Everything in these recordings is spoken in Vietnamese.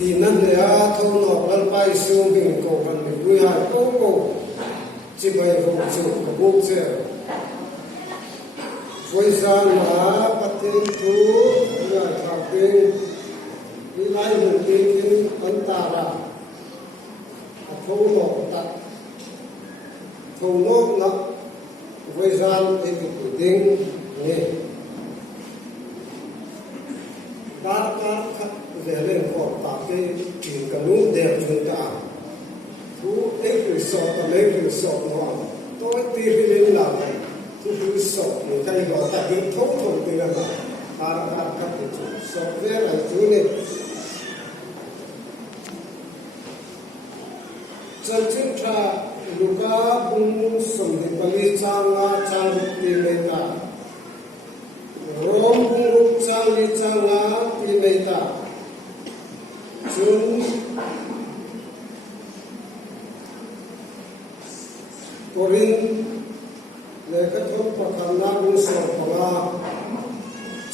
thì năn nè thâu nọ lăn bay xương bình cổ gần mình vui hài cố cổ chỉ bày vùng chủ của bố trẻ với gian mà bắt thiên thú là thảo kinh đi lại một kinh kinh ấn tà ra thâu nọ tắt thâu nốt nọ với gian thì tự tin nghe các khách về lên họp tạ cái chỉ cần đúng đẹp chúng ta thú ấy người sọ còn lấy người sọ họ tôi đi lên làm này thú người sọ người ta gọi tại cái thấu thủng từ là các cái chủ sọ về là chú này chân chúng ta Luka bung sum di pali changa chang ti meta rom bung chang di changa ti meta chun korin le ka thop pakam na bung so panga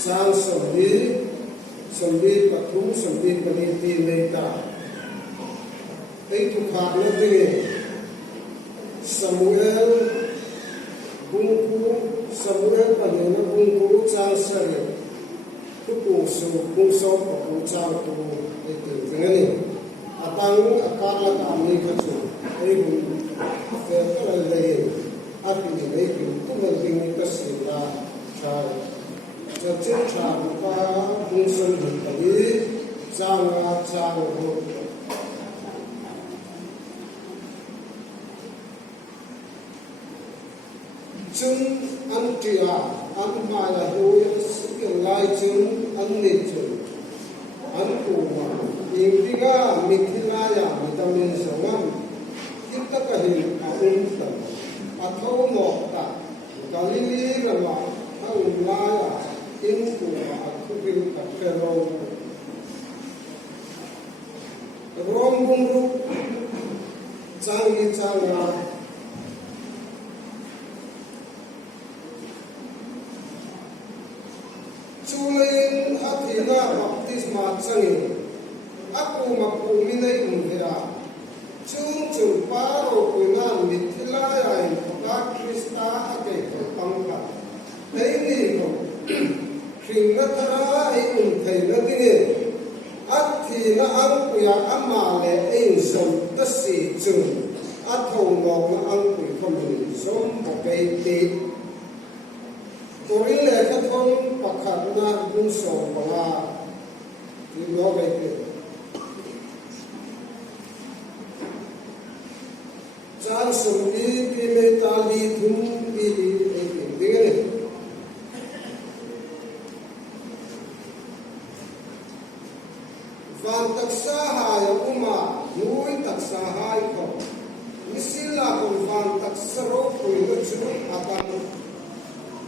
chang sum di pathum sum di pali ti meta ei tu kha na de Samuel panena bungku chang sare tu kung so kung chang tu itu ngani atang akala ka ami ka chu ai bung fe ka le api ni le ku men ding ka sila cha cha cha pa bung so ni ka ni chang ho chúng ăn trìa ăn mai là đôi sự lai chúng ăn nịt chúng ăn củ mà in đi ra mình khi lai à mình ta mình sống ăn ít tất cả hình ăn tận à thâu ngọt ta cả lý là mà ăn lai à in củ mà không biết cả cái rau rong bung ruk trang là Chulain athina baptisma changi aku mapu minai umhira chung paro kuina mithila ai ka Krista ake pangka nei ko khinga thara ai thai na dinge athina ang kuya amale ein som tasi chung athong ngong ang kui khomi som bokai ti Korin le ka thong pakhat na bung so panga ti lo ge ke chan sum ni pi me ta li thum pi li e ke dinge ne van taksa ha ya uma nui taksa ha ko misila ko van taksa ro ko yo chu atan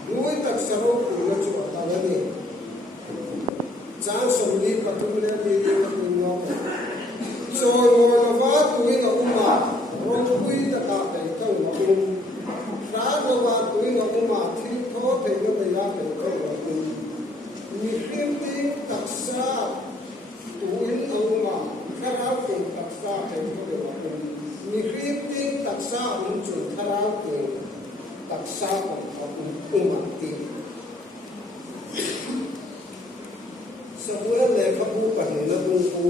Nuôi tập sở hữu của nó chủ tạo ra đi, trang sống đi và tung lên đi và tung nó, rồi ngồi nó vác túi nó mà, rồi túi tất cả cái câu nó tung, đá nó vác túi nó mà thì khó thì nó bị ra cái câu nó tung, những cái tiếng tập xa túi nó mà, khá áo cùng tập xa thì nó được tung, những cái tiếng tập xa cũng chủ khá áo cùng tập xa của umat Sabulan le kabu panila bungku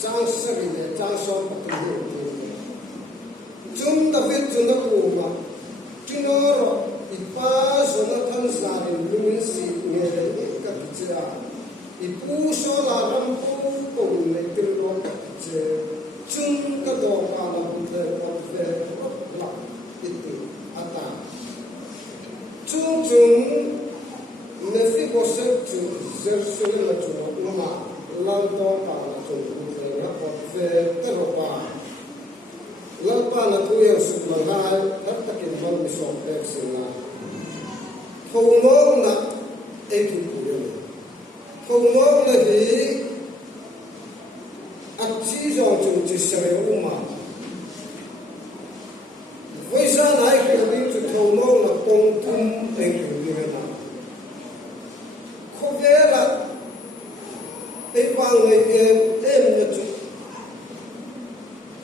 Trang sari le trang so patulu Jum David juna kuma Kinoro ipa zona than zarin lumin si ngere ka chira ipu so la ram pu ko le tiro ka che chung ka do ka la bu le ko fe la itu ata chung ne fi ko se chu zer so la chu no ma lan to ka la chu le na ko fe te ro pa lan pa na tu ye su ma hai ta ta kin bon mi so pe sin na Không ngốc là em thủ của điều này Không ngốc là vì Ác chí dò chúng chỉ sẽ phải ấy vang người em là chú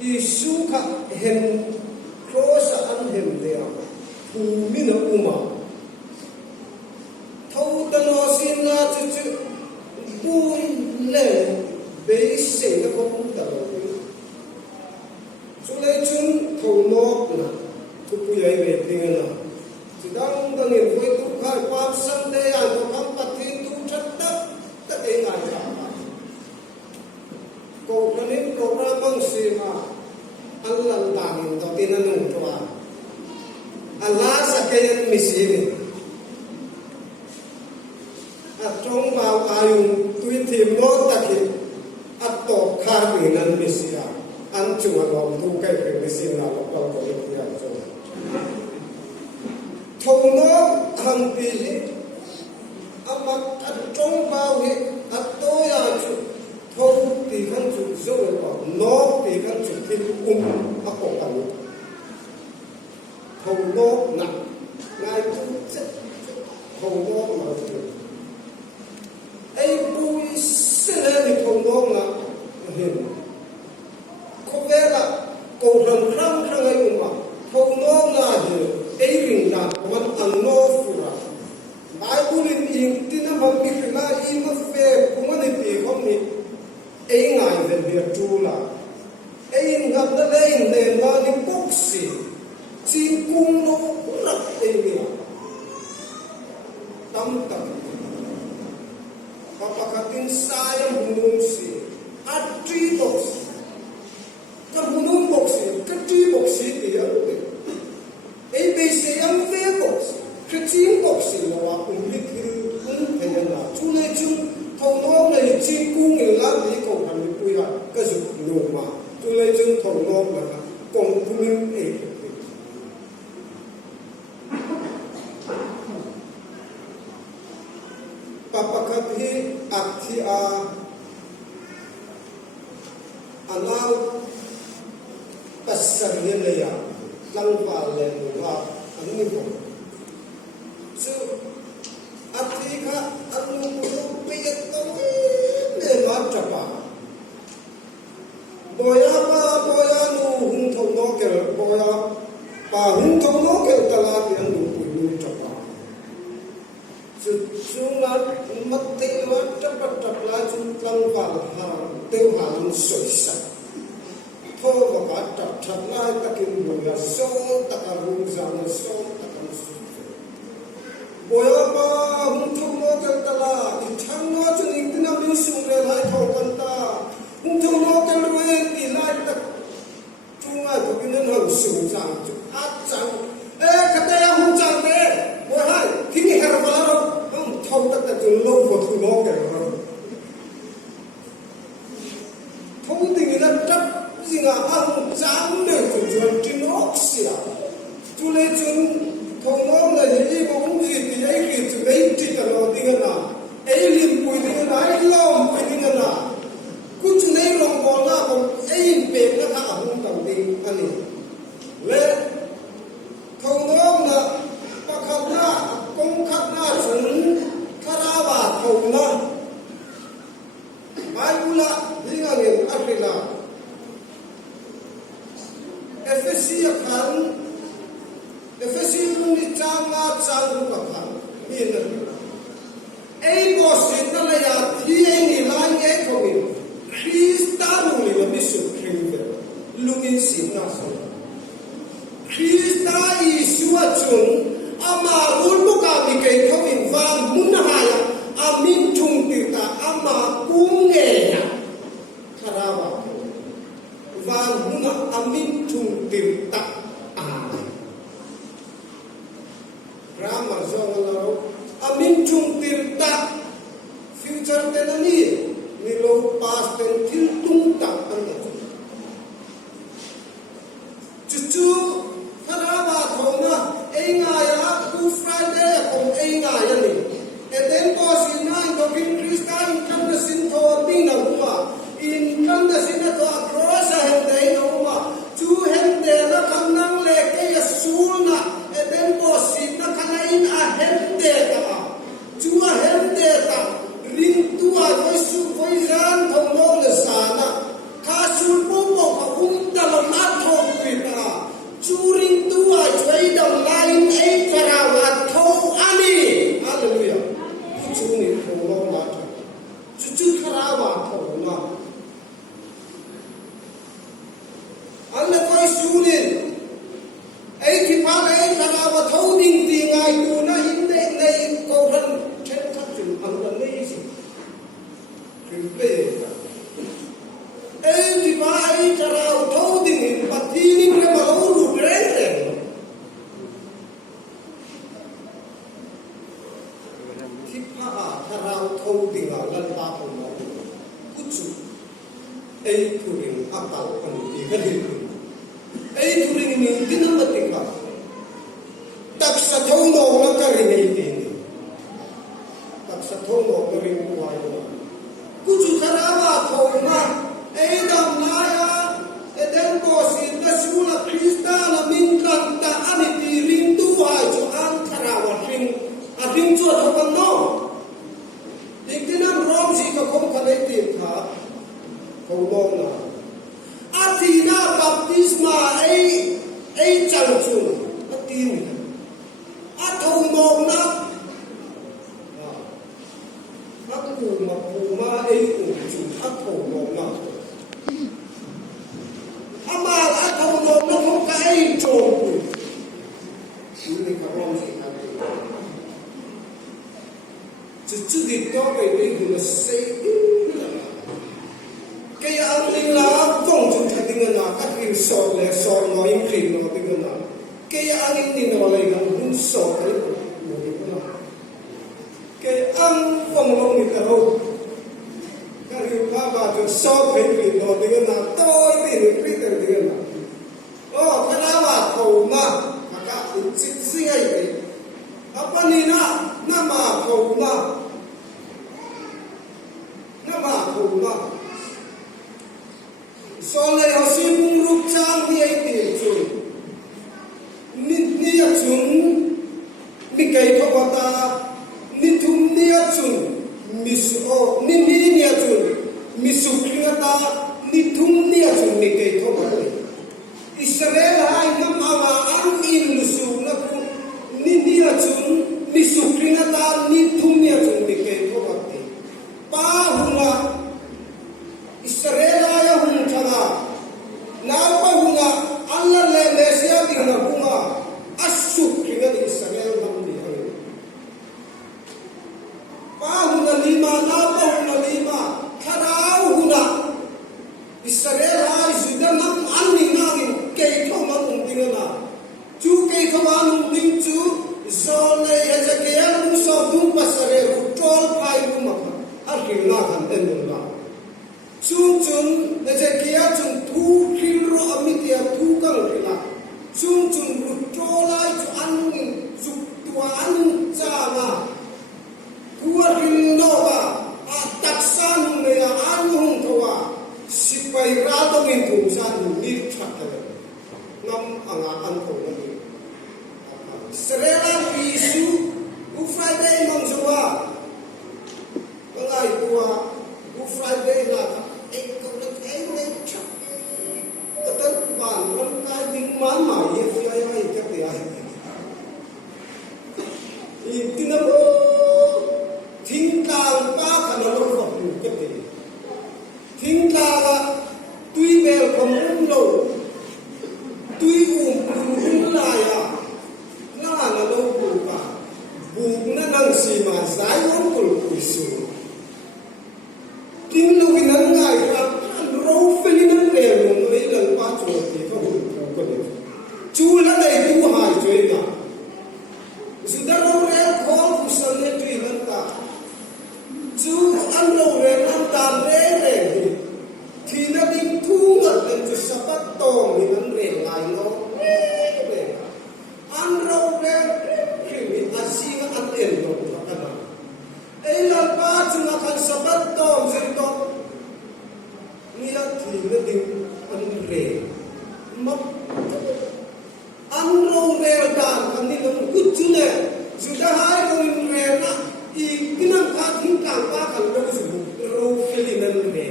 Isu khắc hem cross an hem dea phù min uma thâu tân ho xin na chú bui lệ bế sinh nó không tờ chú lấy chúng thâu nốt là chú bui ấy về tiếng là chỉ đang đang nhìn với tu khai quan sanh đây anh có khám bát thiên tu chất đất tất ấy ngài cả cô nó nên program bằng gì mà anh làm tàng đầu tiên anh nung cho Allah sa kaya misini at trong vào ayung tuy tìm nó ta thì at to khá mình nan misia anh chung anh làm tu cái misin nào cũng có cái gì cho thâu nó hàng tỷ ama at trong vào hệ at tôi à chú thâu tỷ khăn chú rồi bảo nó tỷ khăn chú thì ác cổ cảnh thâu nó nặng ngay cũng rất thâu nó mà ấy bùi xin thì thâu nó là hiền không biết là cầu thần khăn khăn ấy mà thâu nó là hiền ấy rình là mình ăn nó phù ra ai cũng nên yên tin là mình biết là im mất phê cũng nên bị không nhỉ ấy ngài về việc tu là ấy gặp nó lên để nó đi bốc xì chim cung nó rất ấy nhiều tâm tâm và các tin sai em hùng xì ăn truy bốc xì các hùng bốc xì các truy bốc xì thì ấy bây giờ em về bốc xì cái chim bốc xì là cũng biết cũng thấy là chú này chú thâu nó này chim cung người làm gì cũng hành quy hoạch cái dục nhiều mà chú này chú thâu nó mà còn cũng nên ấy papakati akhia anal pasarnya lang valen wa ani ko so athika anu ko piyat to ne ma chapa boya nu hung thong no ke boya pa hung thong no ke tala ti anu ko nu chapa chúng nó mất tiêu nó chấp lại chúng tăng vào hàng tiêu hàng sôi sạch thôi và cả chặt lại ta kinh bùi là sâu ta cả vùng rằng là sâu ta cả bùi mà hung thông nó cái ta là thì thằng nó cho nên cái nào đi xuống để lại thầu cần ta hung thông nó cái rồi thì lại ta chúng ai cũng nên hưởng xuống rằng ác rằng cái đây hung rằng thế bùi hai khi nghe hả vào đâu thâu tất cả từ lâu vào thu nó kể rồi thâu tình là chấp gì là ăn dám để của chuẩn trên ốc xỉa chú lấy chân thâu nó là gì mà không gì thì ấy thì từ đấy chỉ là nó tiếng là ấy liền quỳ tiếng là ấy lom quỳ tiếng là cứ chú lấy lòng bò na còn ấy bể nó thả không tầm tình anh ấy lên thâu nó là bác khát na công khát na chuẩn Karawa kauna Baibula hingangin Afrika Efesia kan Efesia ni changa changu kan min ei bosin na ya thi ni lai e khomin Kristanu ni la misu krimbe lungin sin na so Krista Isu achung ama ulbuka mi kai khomin van munahaya amin chung tirta ama kungeya kharawa van muna amin chung tirta ramar zongalo amin chung tirta mà thầu mà anh là coi su lên ấy thì phá ấy là mà thấu đình thì ngài tu nó in đây này câu thân trên thắt chừng ăn là này gì cái bề ấy thì phá ấy là thấu đình mà thi ninh cái mà lâu đủ đấy thì phá là thấu đình là lần ba phần mà cút su ấy thu đình áp tạo phần thì cái gì ấy thu đình mình tin nó tình cảm đặc sắc thấu nổ nó cái này thì đặc sắc thấu nổ cái này của ai đó cút su khá là thấu mà ấy đam lai à ấy đem có gì ta su là Krista là mình cần ta anh đi ring tu ai cho anh khá là ring cho thấu bằng nó thì cái năm rom gì có không có lấy tiền cả thấu nổ là Athena baptisma ấy chẳng chừng nó tin thấu nổ nó phù ma ấy cũng chịu thấu nổ nó mà thấu nổ nó không cái trộn chứ này các ông gì khác chứ đi đó về đây thì nó xây cái anh linh là không chịu thay tình là các cái sọ nói im khỉ nó tình là cái anh linh nó lại gần cũng sọ đấy cái anh phong long người ta đâu các điều khác vào được so với người nó tiếng là tôi thì được biết được tiếng là cái đó là thầu mà các thứ sinh ấy đấy apa ni na mà thầu mà so lấy học sinh lúc trang đi ấy tiền chuồn ni chuồn ni cái thọ ta ni thum ni chuồn miso ni chuồn misu ta ni thum ni chuồn ni cái thọ ta Israel hai năm ama ang in musu na ku ni chuồn misu ta ni thum ni chuồn ni cái thọ ta pa huna Israel ay hun chana na pa huna Allah le Mesia di na huna asuk kinga di Israel nam di ay pa huna lima na pa huna lima khadau huna Israel ay Juda nam anni na ni kei tho ma ung ding na chu kei tho ma ung ding chu zole Ezekiel mu so du pasare trol phai mu ma ar ki na han en na chung Ezekiel chung thu kilo amitia thu kang kila chung rut trolai chu an chu tua an cha ma tua rinno ba a taksan ne an hung thowa sipai ra to min thu san ni thak nam anga an tho ni serela pisu u Friday mang zuwa ngai tua u Friday la anh không được thấy mấy chắc tất vàng con cái dính mán mải như phi ai chắc thì ai thì tin nó thính càng ba khả năng nó học được cái gì thính càng tuy bèo không uống lâu tuy uống lại nó là lâu bù cả bù nó năng gì mà giải uống của bùi xuống tiếng lúc nó ngài là râu phê nó đèo mấy lần qua chùa thì có hồn có được chú là đầy tu hài chơi cả dù đã râu rêu khó phụ sân lên tùy lân ta chú ăn râu rêu ăn tàn rê thì nó đi thu ngật lên cho sắp bắt tòm thì nó rê lại nó ăn râu rêu khi mình ăn xí ăn tiền rồi ấy lần ba chúng ta cần sắp bắt tòm dừng tòm nghĩa thì nó định ăn rể mất ăn rau rẻ đàn cần đi làm good chứ nè dù đã hai rau rẻ na thì cái năm khác thỉnh càng ba cần đâu dùng rau phê lên rẻ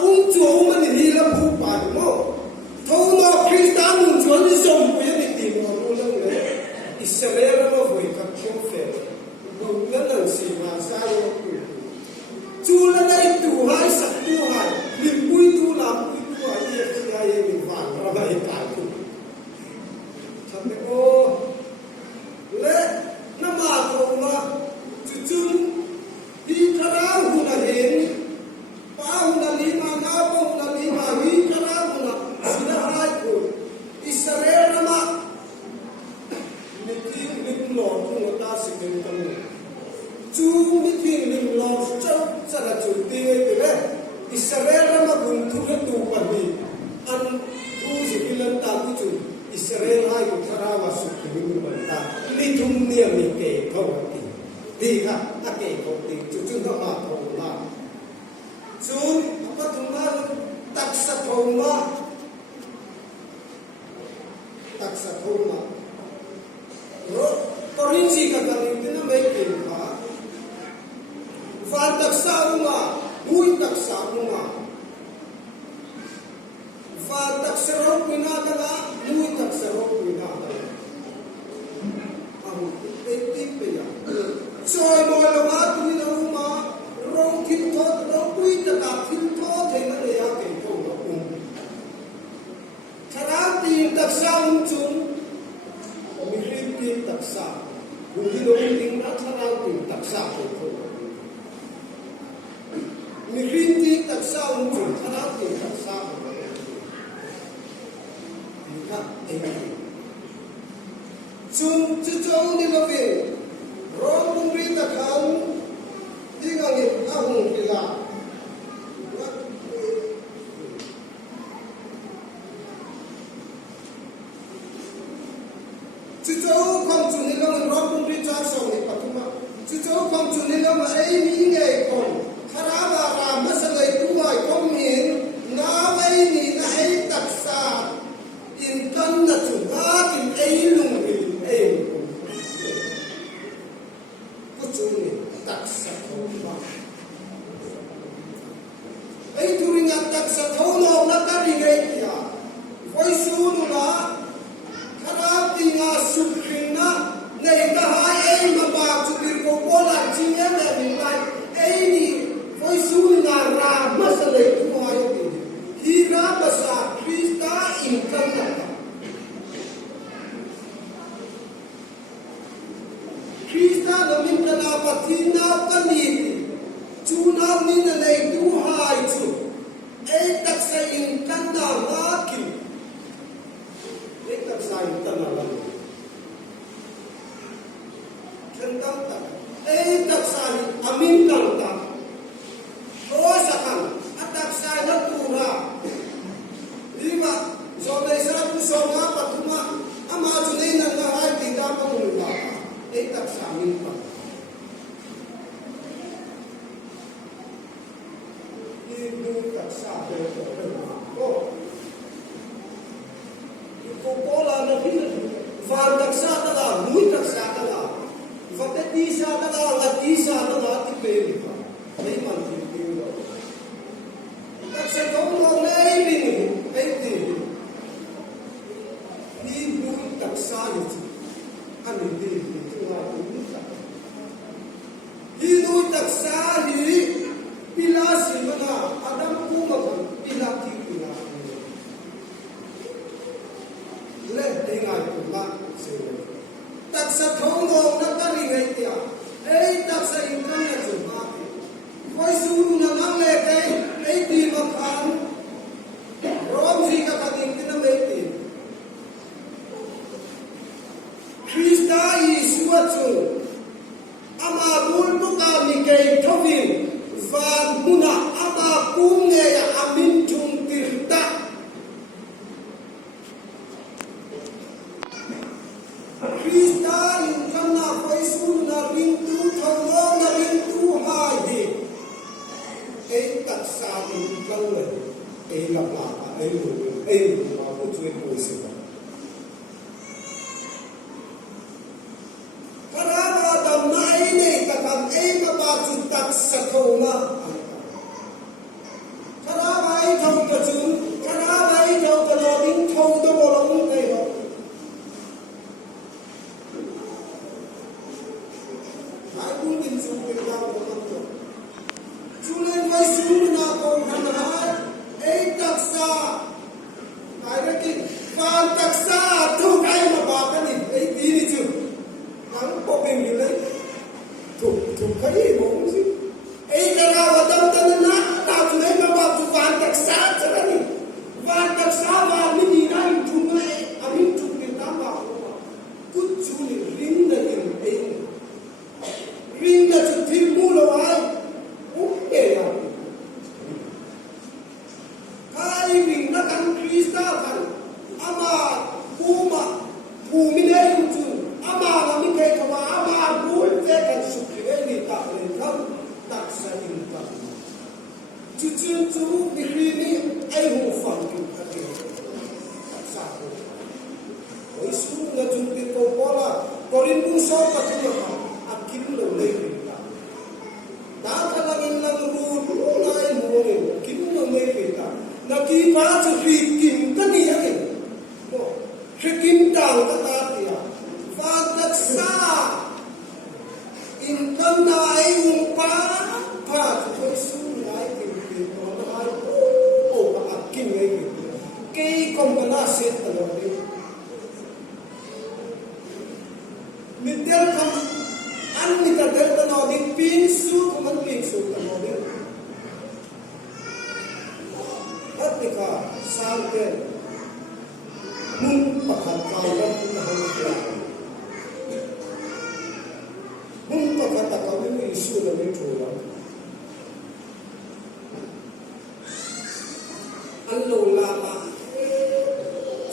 uống chúa mà đi làm bù bài mà thâu nó Krista muốn chúa đi dùng với cái tiền mà mua lên đấy Israel nó với các châu phê bù nó làm gì mà sai chú là đây tu hai sắc tu hai mình vui tu làm vui tu hai ये क्या ये निवान रहा है काय को छते ओ ले नमा को ना चुचुन ही खरा हुना हेन पा हुना लीमा ना पा हुना लीमा ही खरा हुना सिदा हाय को इसराइल नमा निकी निकलो को ता सिकन तम chú निकी निकलो चौ चला चुती है Israel nama buntu tu kami an tu sekilan tahu tu Israel hai utara masuk ke minggu banta litum ni amike kau ti tiga ake kau ti cucu nama kau lah sun apa tu mal taksa kau ro korinci kata ni na meke ka fal taksa Ui taksa uma, va taksa rok pinagala, ui taksa rok pinagala. Ang itik paya. Soy mo lawa tumi na uma, rong kintot, rong ui taka kintot ay nalaya kay kong lakong. Karati taksa unchun, umihip taksa. Kung hinawin na karati taksa kay kong. Mihrinti taksa unjuk karati taksa ika eki sun cucau ni lobe rom umri takhan tigang ahung kila cucau kam chunilang rom umri char song ni patuma cucau kam chunilang ai ni ngai kon Karaba rama salai tuai komin nawai ni nai taksa inkan na chunga kin eilung rin kuchuni taksa thoma ai turinga taksa thono na kari ngai kia voi sunu na karabi nga sukrina nei ka hai ei ma ba chupir ko bola chinya na ni lai ei ni Voi sunga ra masale tu hai ti hira basa krista inkana krista no min kana pathina pani chuna min le tu hai chu e tak sa inkana ma ki e tak sa inkana la khandam ta e tak sa amin kang ta Rosakan atak saya pura lima soalnya saya pun soalnya patuma ama junai nanda hai tidak mengulang tak samin pak itu tak sabar oh itu pola nabi van tak sabar lui tak sabar vakti sabar lagi sabar tipe नहीं मानती से कौन लोग नहीं भी नहीं थी ये बुरी तकसा है हमें दे तुम्हारा बुरी ये बुरी तकसा है पिला से बना आदम को मतलब पिला की पिला ले देगा तुम्हारा से तकसा कौन लोग ना करी नहीं किया तकसा इनका नहीं चुका कोई सुरू ना ना ले गए ei ti makan rom si ka kading tinameti Krista Yeshua chu ama bul tu ka mi kei thovin van muna ama kum ne ya amin chung tirta Krista in kana koi su na rin tu thomo na rin tu hai di tak sabi kau le lapa lu ma ko chui ko se ba karama dam nai ne ka kan ma ba chu tak sa ko na karama ai thau ka chu karama ai thau ka lo ding thau to bo lo nei ho ai kun din su ke ta ko taksa ai ra ki van taksa thu kai ma ba ka ni ei ti ni chu nang po ping ni le thu kai mo si ei ka ra wa dam tan na ta chu le ma ba chu van taksa cha ka ni van taksa wa ni ni na thu ma amin thu ni ta ba ku chu ni ring na ni ei ring na chu thil mu lo ai u ke ya kai ring na kan krista kan ama kuma pumine chu ama la mi ke ka wa ama bul te kan su ke ni ta le kan tak sa in ta chu chu mi ri ni ai hu fan ki ka ke sa ko oi su na chu ti ko bola korin bu so ka chu ma akin lo le ri ta da ka la in lang ru lai mo ni kin lo le ri ta na ki pa chu ri kim ka ni ya ke no kim tang ka ta ti ya va ka sa in kam na ai um pa pa chu su lai ki ki to na ai o pa akin ngai ki kom ka na se ta lo ni mitel kam an ni ka del ta no ni pin su ko man pin su ta no ni hat ni ka sang ke mun pakhat ka wa na ho ya mun pakhat ta ka ni su na ni thu ya an lo la ma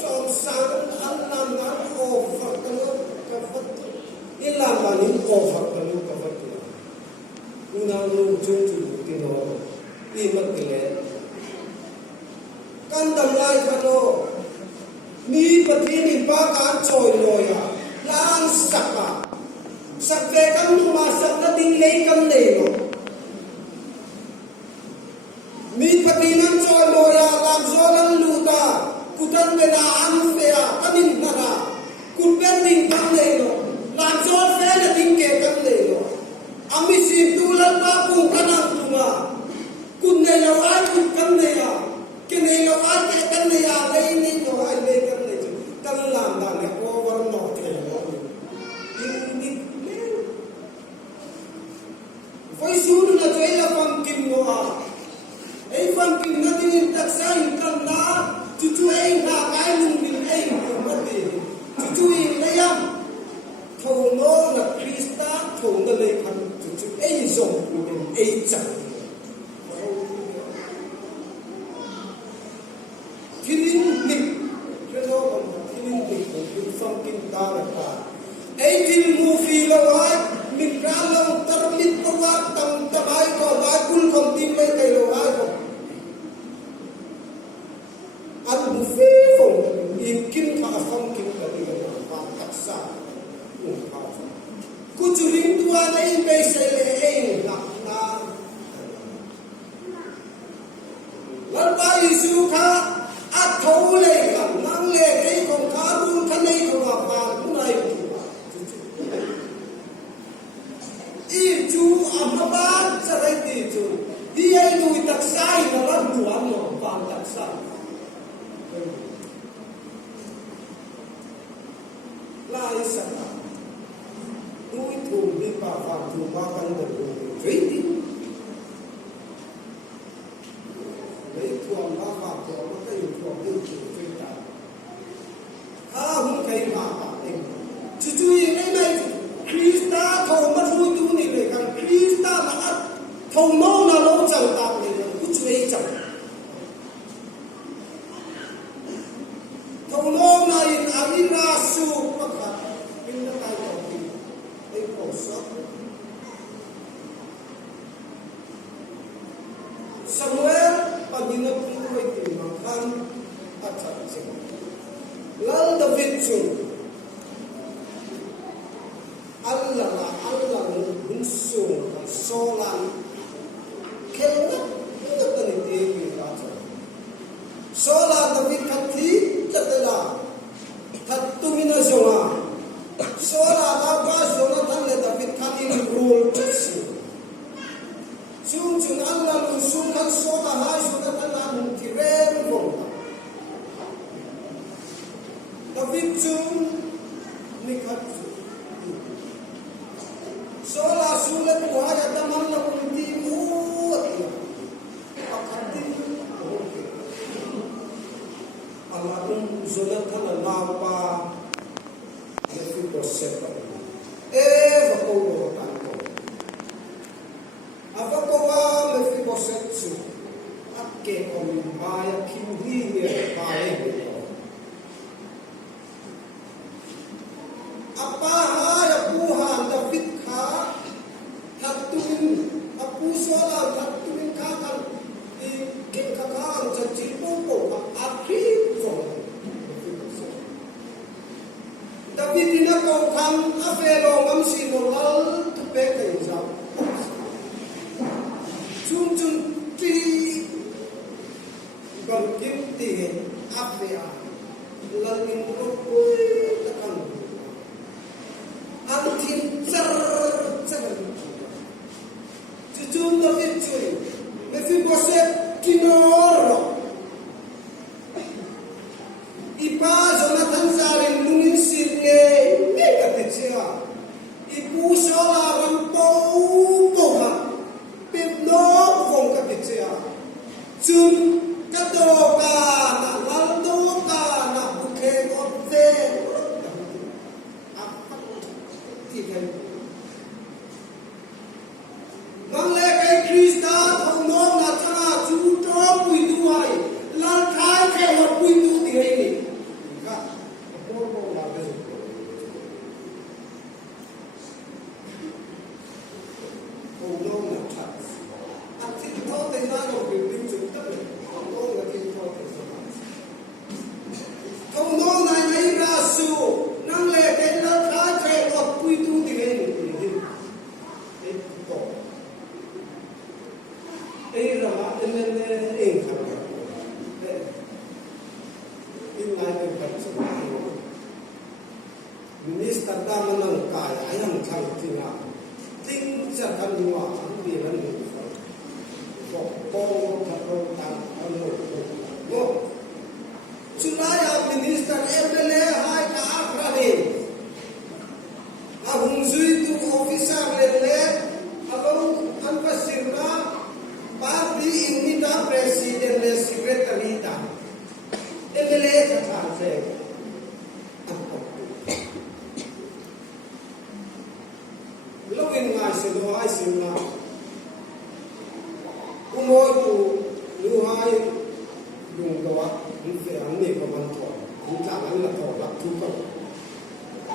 chom sang an nam na o fa ta no ka fa illa ma ni o fa ta no ka fa ta una lo chu chu ti no ti ma ti le kan dam lai ka no mi pati ni pa kan choi lo ya lang sak ka sak ve kam nu ma sak na ding le kam le no mi pati nan choi lo ya lam zo lan lu ta kutan me na an fe ya kanin na ra kut ben ding kam le no lam zo fe na ding ke kam le no ami si tu lan pa ku kanang tu ma kun ne lo ai kun kam le ya ke ne lo ai ke kam le ya le ni no ai le kam le kan lam da ne ko war no ke no in voi su na choi la pam kim no a ei pam kim na tin tak sai kan na chu chu ei na kai lung din ei ko ma ti chu chu in le yam thâu no na krista thâu na le kan chu chu ei zo ku din ei chang kilin ni ke no kilin ni ko pam kim ta la ta ei til mu fi lo ai min ka lo tar mit ko wa tam ta bai ko ba kul kom tin le kai lo ai ko an bu fi fo in kim ka fam kim ka ni ba tak sa u ka ku chu rin tua nei be se le ei na na lan ba isu ka at thâu le ka nang le kai ko ka ru ka nei ko ba ba ku nai i chu amaba charai ti chu di ai nu tak sai na la nu am no pa tak sa lai sa na nu thu ni pa fa thu ma kan da ku tri ti le thu am ma fa thu ma kai thu am ni chu tri ta ha hun kai ma pa ai chu chu i nei mai krista thâu ma thu tu ni le kan krista ma at thâu no na lo chang ta ni ku chui chang thâu no na in amira su pa kha in na kai ko ti ai ko so Samuel pagina pu ko ti ma kan at sa sing lal David chu Allah bunsu solan kelna ta ni te ki ta sola David khati chatla thattumina zonga sola ta ba zona tan le David khati rule chisi chung chung na lu sun kan so ta hai su ta na mun ti ren vo David chung ni khat so la su le tu ha ya ta man la mun ti mu akhati Allah zola kana na pa ya fi ko se pa va ko lo ta ko ava ko wa me fi ko se su akke ko mi ba ya ki ni ne pa e apa ha ya pu ha da fit kha thatun apu so la thatun kha kan i kin kha kha cha chi po po a khi so David ina ko kham a fe lo ngam si mo lal tu pe kai za chung chung ti gam kim ti a fe a lal in ko ko ta kan an tin char char chu chung David chui me fi ko se kinoro ipa Jonathan Zarin lungin singe ni katechia ipu sola rampo poha pipno vong katechia chun katoka na lando ka na bukhe otte tikai mangle kai krista thongno na chana chu to pui tu ai lan khai ke wa pui tu ti hai ni Minister daman ng kaya ayang kang tinga ting sa kanwa ang bilan mo ko katong tan ano mo sulaya minister MLA hay ka akrani ahung zui tu officer lele along ang pasirma party inita president le secretary ta MLA ka tanse Login nga sino ay sino umoy luhay yung gawa yung ang ni pamanto yung tangan na to laktuto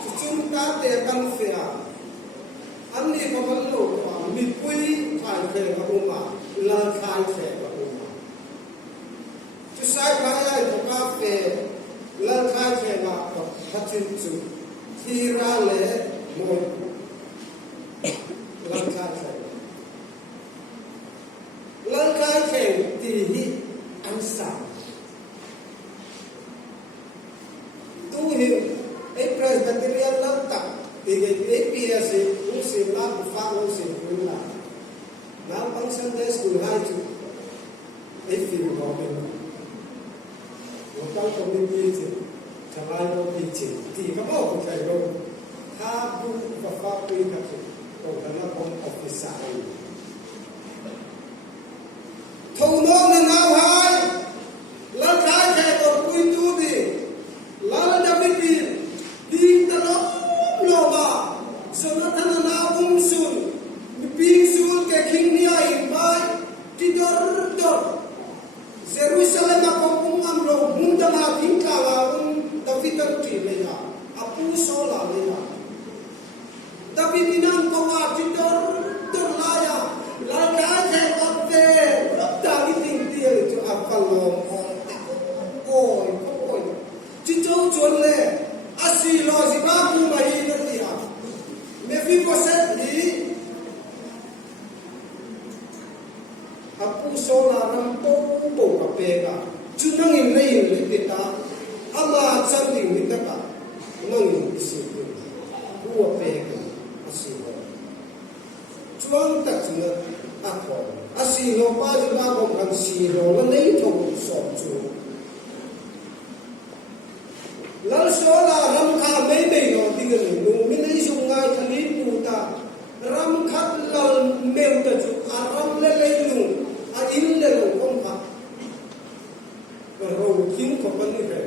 susunta te kan fea ang ni pamanto mitpui kai ke uma la kai ke uma tu sai kaya ito kafe la kai ke ma hatin tu hirale mo langkah yang tinggi ansam tuhin presbyterian lantak tiga APS usim lah bufang usim pula nampang Sunday school haju film robin lokal community jangan mau bincang tiga mau pakai lo habu bapak pun kasih karena pun officer thâu nô na nào hai lan khai khe còn quy tu đi lan đã biết đi ta nó lo ba so na thana na sun ping sun ke king ni ai mai ti dor Jerusalem na kong amro munda na king ka la David ti le ya apu so la le ya David inang ko wa ti dor la ya la khai khe kon te ôi chỉ châu chuẩn lệ asi lo gì ba bu mà đi nó đi à mẹ phi có xét đi apu so la ram po po ka pe ka chu nang in nei le ti ta ama chan ding ni ta ka nang in isi ku pe ka asi lo chuang ta chu a ko asi lo pa ju ba ko kan si ro la nei tho so chu lal so la ram kha mai mai no ting ni nu mi nei su ngai thali pu ta ram khat lal meu ta chu a ram le le lu a in le lo kom pa ro kin ko pan ni re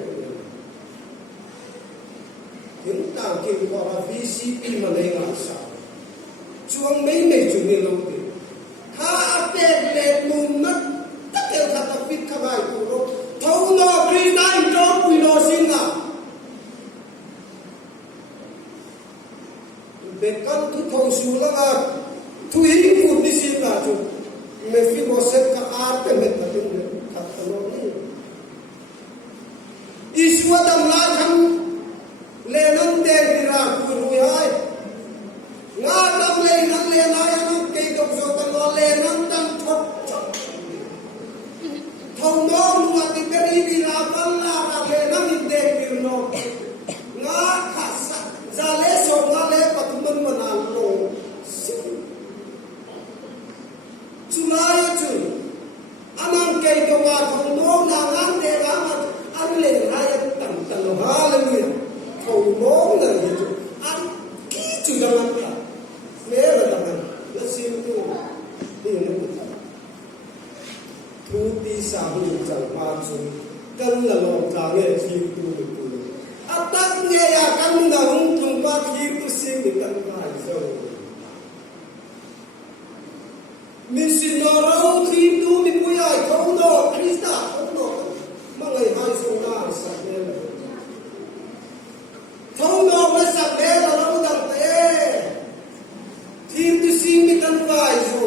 kin ta kin ko ra VCP ma nei nga sa chuang mai mai chu ni lo ti ha pe le nu mat ta ke kha ta pit kha bai ku ro thau no kri dai do pu no sin na be kan tu thau su la ga tu hi ku ni sin na chu me fi bo se ka ar pe me ta tin ka ta no ni iswa dam la tham le nan de ra ku ru hai nga dam le nan le na ya no ke dok so ta no le nan tan thot thau no nu ti beri di ra pan la ra le nan de pir no nga kha sa za le so nga le pat man mana lo chulai chu anang ke do ga thau no na ngan de ga ma an le ra ya tam tan lo ha le ni thau no na ni chu an ki chu da man ta le la da man la sim tu ni ni tu ti sa hu chang pa chu kan la lo ta nge chi tu tu atak nge ya kan na hung tung pa khi tu sim ni kan ka so min sin no ro khi tu mi pu ya thau no krista thau no ma ngai hai so na sa ne thau no ma sa ne la ro dang te thiên tu sim mi kan vai so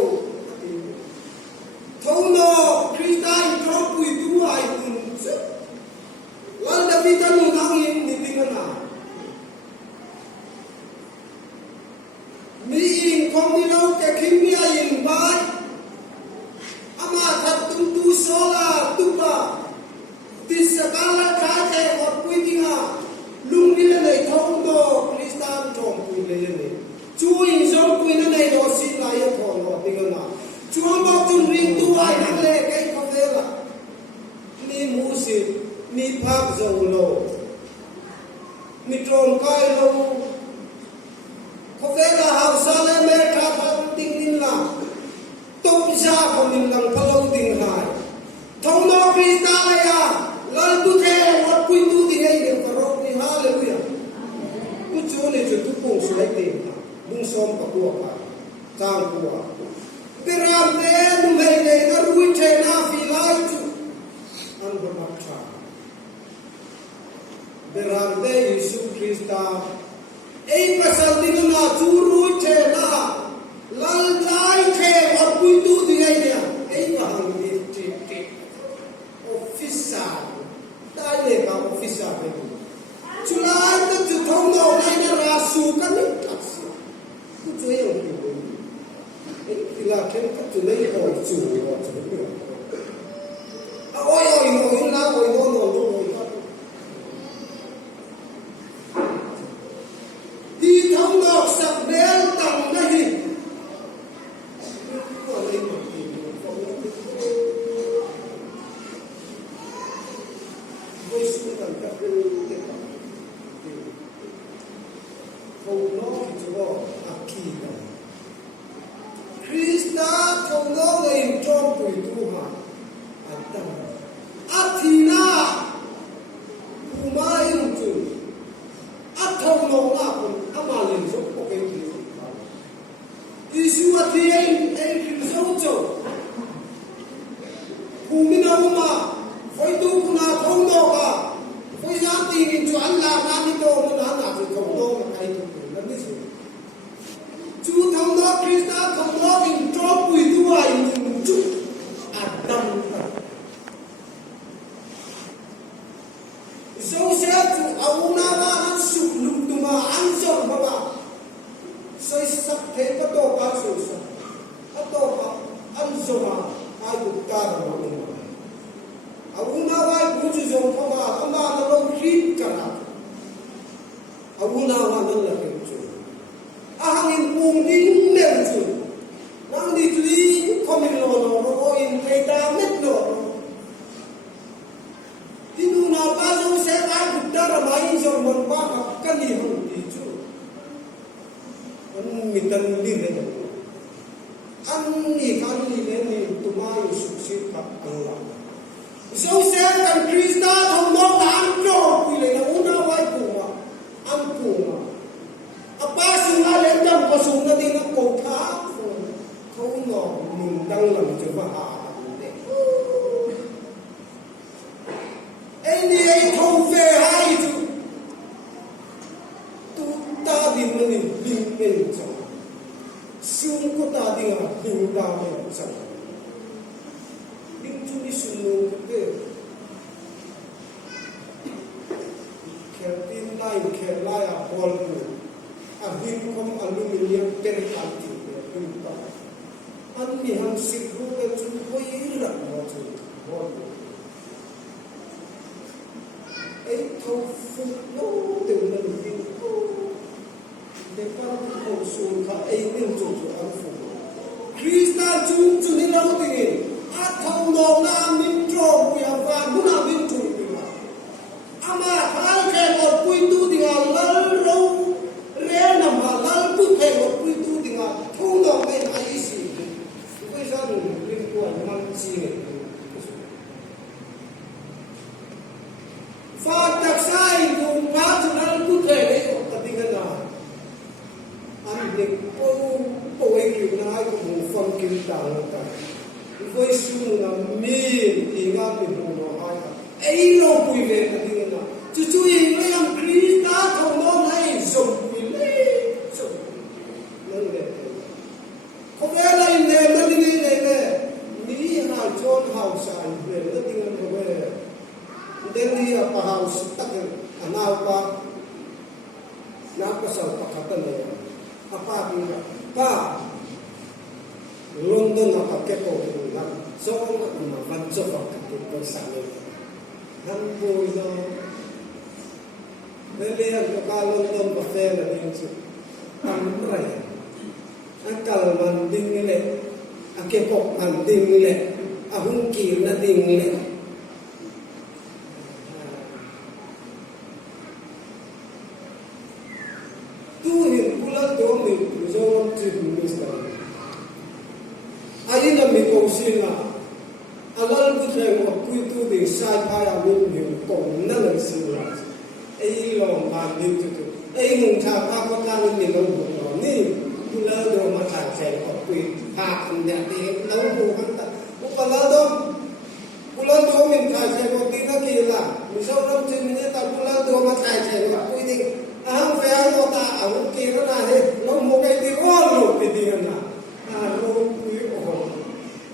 thau no krista in tro pui tu ai kun se lan da vi tan no nang in ni ting na mi in kom mi lo ke kim mi ai in bai ama that tum tu so la tu ba ti sa ka la ka ke or pui ting a lung ni le nei thau no krista trom pui le le chu in so pui na nei do si la ya tho no ting na chu ba tu ring tu ai nang le ke ko ve la ni mu si ni phak zo lo ni trom kai lo ko ve la ha sa le me ka tha ting nin la top ja ko min lang phalo ting hai thau no krista la ya lal tu the wat pui tu ti ngai de ko ro ni hallelujah ku chu ne chu tu pong su lai te bung som ka ku pa chang ku wa Piram de nu mai le na rui the na fi lai chu an bo ma cha Piram de Yesu Krista ei pasal ding na chu rui the na lal lai the wat pui tu ti ngai de ei pa hang ni ti officer dai le ka officer pe chu lai ta chu thong no lai na ra su kan ni ku chu yo là cái tu lấy hồi chủ rồi ôi ôi ôi na ôi ôi ôi ôi đi thăm ngọc sạch đen tầng này với sự tận các không nó thì cho kỳ Krista thong no nei trom pui tu ha ata athina kuma in tu athong no la kun ama len so ko ke ti isu athien ei kim so cho kumi na uma foi tu kuna thong no ka foi ya ti in chu an la na ni to na na chu thong no kai tu na ni su chu thong no Krista thong no in tro pui tu ai mun chu adam so se chu auna na an su lu tu ma an so ba ba so sak the ka to ka so sa ka to ka an so ma ai ku ta ro ma auna wa bu chu so ko ba ama na lo khit ka na auna wa na la ke chu ahangin pung ding nem chu nang di tli kom mình lò nó in cây ta mất lò thì nu nào ba dâu xe ba cục đá là máy rồi mình ba gặp cái gì không thì chú mình cần đi về anh đi lên thì tụi mai sụp xịt gặp ăn lắm dâu xe cần Krista thông nó là ăn cho quỳ lại là uống nó vai cùng à ăn cùng à ba sinh ra lên trong có súng nó đi nó cổ khá không ngỏ mình đang làm cho bà hạ anh đi ấy không về hai chú tụi ta đi nó đi bình bình chẳng xương của ta đi là bình đào này chẳng bình chú đi xuống luôn cái khéo tin lại khéo lại à bol à bình không aluminium tên ăn thì bình ta anh đi hàng xịt luôn cái chú quay rất là chú bol ấy thâu phục nó từ lần viên để con hậu xuống cả ấy nên chủ ăn phục Krista chúng nên đâu thì thâu nó na min trò bùi và muốn nào min chủ ama khai khe một quy tu thì lal râu ré nằm mà lal tu khe một quy tu thì thâu nó cái ai gì bây giờ liên quan mang gì này Phật đặc sai dùng phá cho nó cụ thể đấy của tình hình nào anh định cô ấy kiểu này cũng một phần kiểu đảng cả với sự là miền thì ngã miền hồ nó hai cả ấy nó quỳ về cái tình hình nào chú ý với ông Krista không nó hay dùng quỳ lấy dùng nên để không phải là in để nó đi để Mỹ là chôn hào sản về nó tình hình của về đến đi ở house tắc nào qua nào có sao bắt khát này apa đi pa London là các cái cổ thì là do mà văn cho vào cái con sản này hắn vui đó nên đi hàng cho London và phê là đi chứ ăn này ăn cờ mình đinh lệ ăn cái cột mình đinh lệ ăn hung kỳ là đinh lệ ai là mình cầu xin à Allah cứ theo một quy tu để sai phải à mình hiểu tổng năng lực sự là ai lòng bàn điều tu ai mùng cha pa có ta nên mình đâu hiểu nè tu lơ đồ mà trả chạy có quy hạ anh nhận đi đâu đủ hắn ta cũng còn lơ đâu tu lơ đồ mình trả chạy có quy nó kia là mình sau đó trên mình ta tu lơ đồ mà trả chạy có quy định không phải có ta ở kia nó là hết nó một cái gì ngon luôn cái gì nào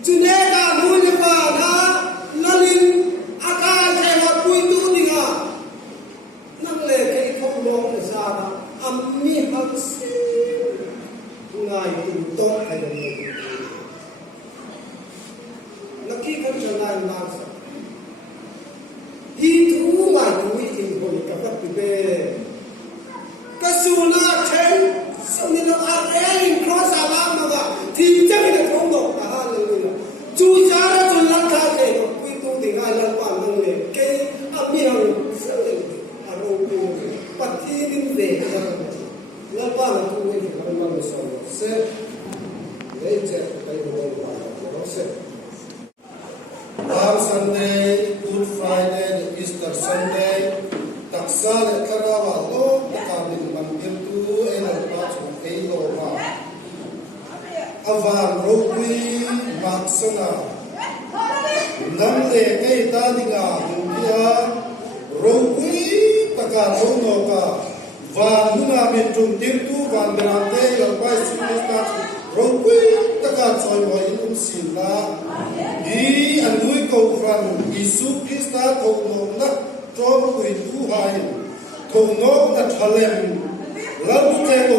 Juneda nulipa na nalin aka kaya kuitu dinga nang le kay thong sa na ammi hamsi ngai tu to kay ni nakikan jalan nasa hi tu ma tu in ko ka pa be kasula chen samina arein cross ala ma thì chắc là không được cả hai người chú cha đã cho lăng thang để nó quy tu thì ngay lần quản năng để cái âm nhạc sẽ được ở đâu cũng bắt thi đến về ra là ba là tu cái phải làm sao sẽ để chạy cái đồ nó sẽ Palm Sunday, Good Friday, Easter Sunday, đặc sa là cái đó là lúc ta mình làm việc tu em là ba chục cái đồ mà avan ropi maksana namle kai ta dinga dia ropi taka rono ka van huna min tum tirtu van grande la pai sinista ropi taka choi moi sila di anui ko fran isu krista ko no na trom kui tu hai ko no na thalem lalu te ko